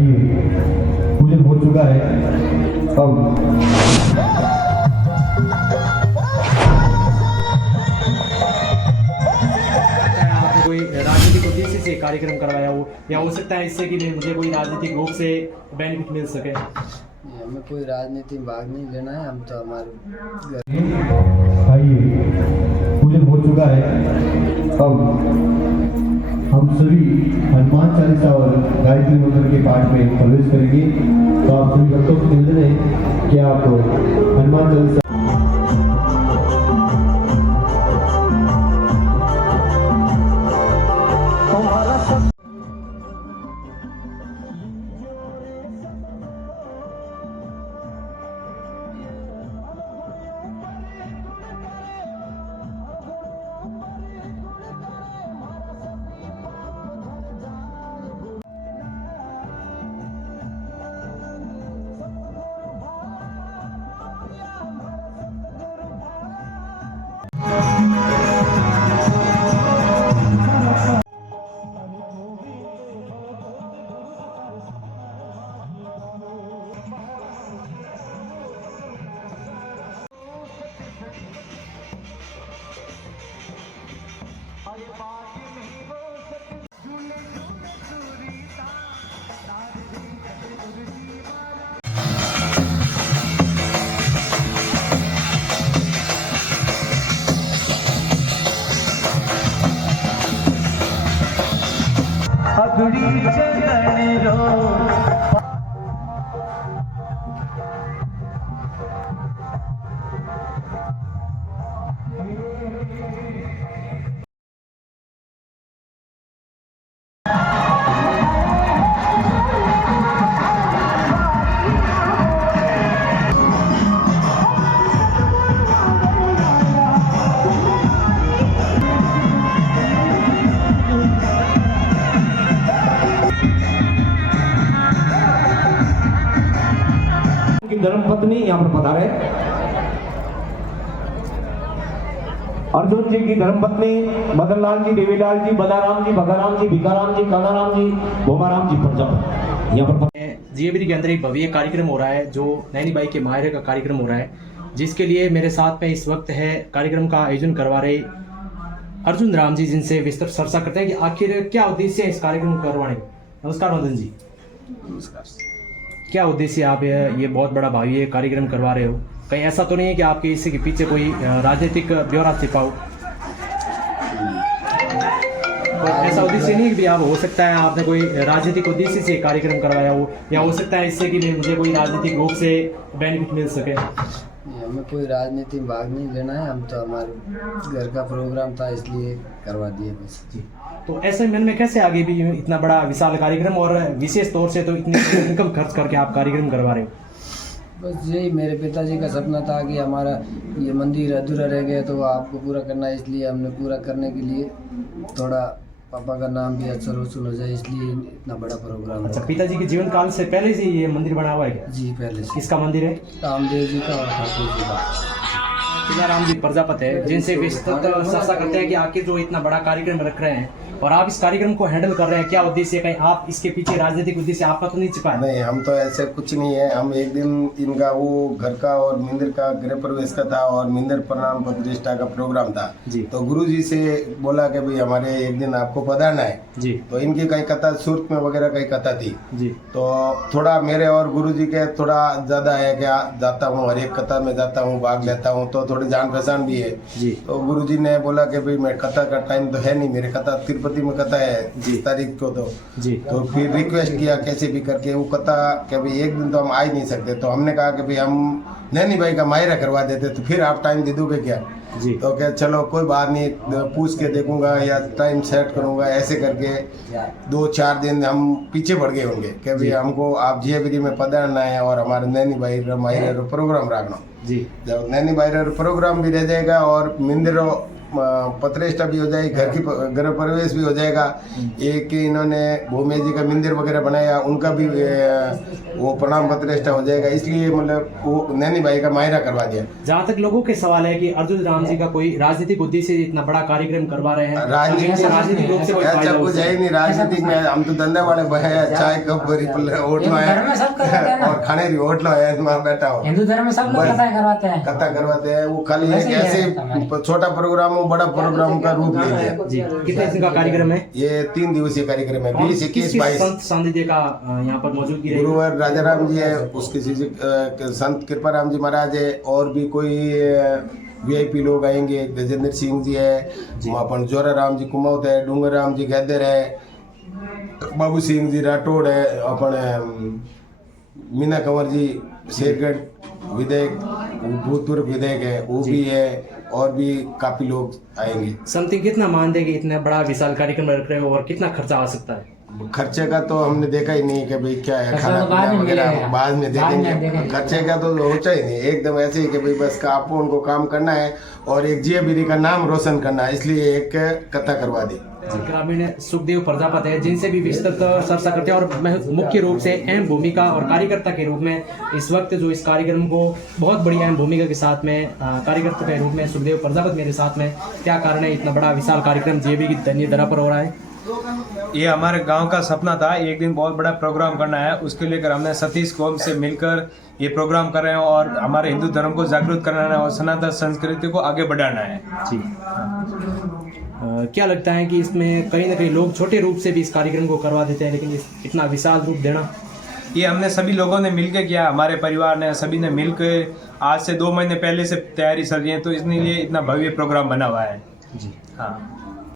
आइए, पूजन हो चुका है। अब आपने कोई राजनीतिक उद्देश्य से कार्यक्रम करवाया हो, या हो सकता है इससे कि मुझे कोई राजनीतिक रूप से बेनिफिट मिल सके। हमें कोई राजनीति में भाग नहीं लेना है, हम तो हमारे आइए, पूजन हो चुका है। अब हम सभी हनुमान चालीसा और गायत्री मंत्र के पाठ में प्रवेश करेंगे। तो आप सभी भक्तों से निवेदन है कि आप हनुमान चालीसा अगड़ी चरण रो धर्मपत्नी यहाँ पर पधारे। अर्जुन जी की धर्मपत्नी मदनलाल जी, देवीलाल जी, बदाराम जी, भगाराम जी, भिकाराम जी, कानाराम जी, भोमाराम जी प्रजापति यहाँ पर जीएबीडी के अंदर एक भव्य कार्यक्रम हो रहा है, जो नैनी बाई के मायरे का कार्यक्रम हो रहा है, जिसके लिए मेरे साथ में इस वक्त है कार्यक्रम का आयोजन करवा रहे अर्जुन राम जी, जिनसे विस्तृत चर्चा करते हैं कि आखिर क्या उद्देश्य है इस कार्यक्रम को करवाने का। नमस्कार मदन जी। नमस्कार। क्या उद्देश्य आप ये बहुत बड़ा भावी कार्यक्रम करवा रहे हो? कहीं ऐसा तो नहीं है कि आपके इसके पीछे कोई राजनीतिक ब्यौरा छिपा हो? तो ऐसा उद्देश्य नहीं है कि आप, हो सकता है आपने कोई राजनीतिक उद्देश्य से कार्यक्रम करवाया हो, या हो सकता है इससे कि मुझे कोई राजनीतिक रूप से बेनिफिट मिल सके। हमें कोई राजनीति में भाग नहीं लेना है, हम तो हमारे घर का प्रोग्राम था इसलिए करवा दिए बस। तो ऐसे मन में कैसे आगे भी इतना बड़ा विशाल कार्यक्रम, और विशेष तौर से तो इतनी इनकम खर्च करके आप कार्यक्रम करवा रहे हो? बस यही मेरे पिताजी का सपना था कि हमारा ये मंदिर अधूरा रह गया तो आपको पूरा करना है, इसलिए हमने पूरा करने के लिए थोड़ा पापा का नाम भी अच्छा रोशन हो जाए, इसलिए इतना बड़ा प्रोग्राम। अच्छा, पिताजी के जीवन काल से पहले से ये मंदिर बना हुआ है क्या? जी पहले से। किसका मंदिर है? रामदेव जी का और ठाकुर जी का। राम जी प्रजापति है, जिनसे विस्तृत चर्चा करते हैं कि आखिर जो इतना बड़ा कार्यक्रम रख रहे हैं और आप इस कार्यक्रम को हैंडल कर रहे हैं, क्या उद्देश्य है? कहीं आप इसके पीछे राजनीतिक उद्देश्य आपका तो नहीं छिपा है? नहीं, हम तो ऐसे कुछ नहीं है। हम एक दिन इनका वो घर का और मंदिर का गृह प्रवेश का था और मंदिर प्रणाम प्रतिष्ठा का प्रोग्राम था जी। तो गुरुजी से बोला कि भाई हमारे एक दिन आपको पधारना है जी। तो इनकी कहीं कथा सूरत में वगैरह कहीं कथा थी जी। तो थोड़ा मेरे और गुरुजी के थोड़ा ज्यादा है कि जाता हूँ, हर एक कथा में जाता हूँ, भाग लेता हूँ, तो थोड़ी जान पहचान भी है जी। तो गुरुजी ने बोला कि भाई मैं कथा का टाइम तो है नहीं, मेरे कथा तिरुपति में कथा है 30 तारीख को जी। तो फिर रिक्वेस्ट किया कैसे भी करके वो कथा कि भाई एक दिन तो हम आ ही नहीं सकते, तो हमने कहा कि भाई हम नैनी भाई का मायरा करवा देते, तो फिर आप टाइम दे दोगे क्या? जी। तो क्या चलो कोई बात नहीं, पूछ के देखूंगा या टाइम सेट करूंगा, ऐसे करके 2-4 दिन हम पीछे बढ़ गए होंगे कि भाई हमको आप जीएबीडी में पधारना है और हमारे नैनी भाई मायरा प्रोग्राम रखना जी। जब नैनी भाई प्रोग्राम भी रह जाएगा और मंदिरों प्रतिष्ठा भी हो जाएगी, गृह प्रवेश भी हो जाएगा। एक इन्होंने भूमि जी का मंदिर वगैरह बनाया, उनका भी वो प्रणाम प्रतिष्ठा हो जाएगा। इसलिए मतलब वो नैनी भाई का मायरा करवा दिया। जहाँ तक लोगों के सवाल है कि अर्जुन राम जी का कोई राजनीतिक उद्देश्य से इतना बड़ा कार्यक्रम करवा रहे हैं, राजनीतिक रूप से कोई फायदा ऐसा हो कुछ सकता है ही नहीं राजनीतिक में। हम तो धंधे वाले है, चाय कप होटल है और खाने की होटल है, वहाँ बैठा हो। हिंदू धर्म में सब लोग कथा करवाते हैं। कथा करवाते हैं, वो खाली एक ऐसे छोटा प्रोग्राम हो, बड़ा प्रोग्राम का रूप ले लिया। जी। कितने दिन का कार्यक्रम है ये 3 दिवसीय कार्यक्रम है, 20, 21, 22। संत सानिध्य का यहाँ पर मौजूदगी रहेगी। गुरुवर राजा राम जी है, उसके संत कृपा राम जी महाराज है, और भी कोई वीआईपी लोग आएंगे। गजेंद्र सिंह जी है, अपन जोरा राम जी कुमाऊत है, डूंगर राम जी गैदर है, बाबू सिंह जी राठौड़ है, अपन मीना कंवर जी शेरगढ़ विधायक, भूतपूर्व विधायक है, वो भी है, और भी काफी लोग आएंगे। समथिंग कितना मान देंगे इतना बड़ा विशाल कार्यक्रम रख रहे हो, और कितना खर्चा आ सकता है? खर्चे का तो हमने देखा ही नहीं कि भाई क्या है, खाना पीना वगैरह बाद में देखेंगे। खर्चे का तो सोचा ही नहीं, एकदम ऐसे ही कि भाई बस का आपको उनको काम करना है और एक जियाबिरी का नाम रोशन करना है, इसलिए एक कथा करवा दी। ग्रामीण सुखदेव प्रजापति है, जिनसे भी विस्तृत चर्चा करते हैं, और मुख्य रूप से अहम भूमिका और कार्यकर्ता के रूप में इस वक्त जो इस कार्यक्रम को बहुत बड़ी अहम भूमिका के साथ में कार्यकर्ता के रूप में सुखदेव प्रजापति मेरे साथ में, क्या कारण है इतना बड़ा विशाल कार्यक्रम जेबी की धन्य दरा पर हो रहा है? ये हमारे गांव का सपना था, एक दिन बहुत बड़ा प्रोग्राम करना है, उसके लेकर हमने सतीश कौम से मिलकर ये प्रोग्राम कर रहे हैं, और हमारे हिंदू धर्म को जागरूक कराना है और सनातन संस्कृति को आगे बढ़ाना है। जी। क्या लगता है कि इसमें कहीं ना कहीं लोग छोटे रूप से भी इस कार्यक्रम को करवा देते हैं, लेकिन इतना विशाल रूप देना? ये हमने सभी लोगों ने मिलकर किया, हमारे परिवार ने सभी ने मिलकर आज से 2 महीने पहले से तैयारी चल रही है, तो इसलिए इतना भव्य प्रोग्राम बना हुआ है। जी। हाँ।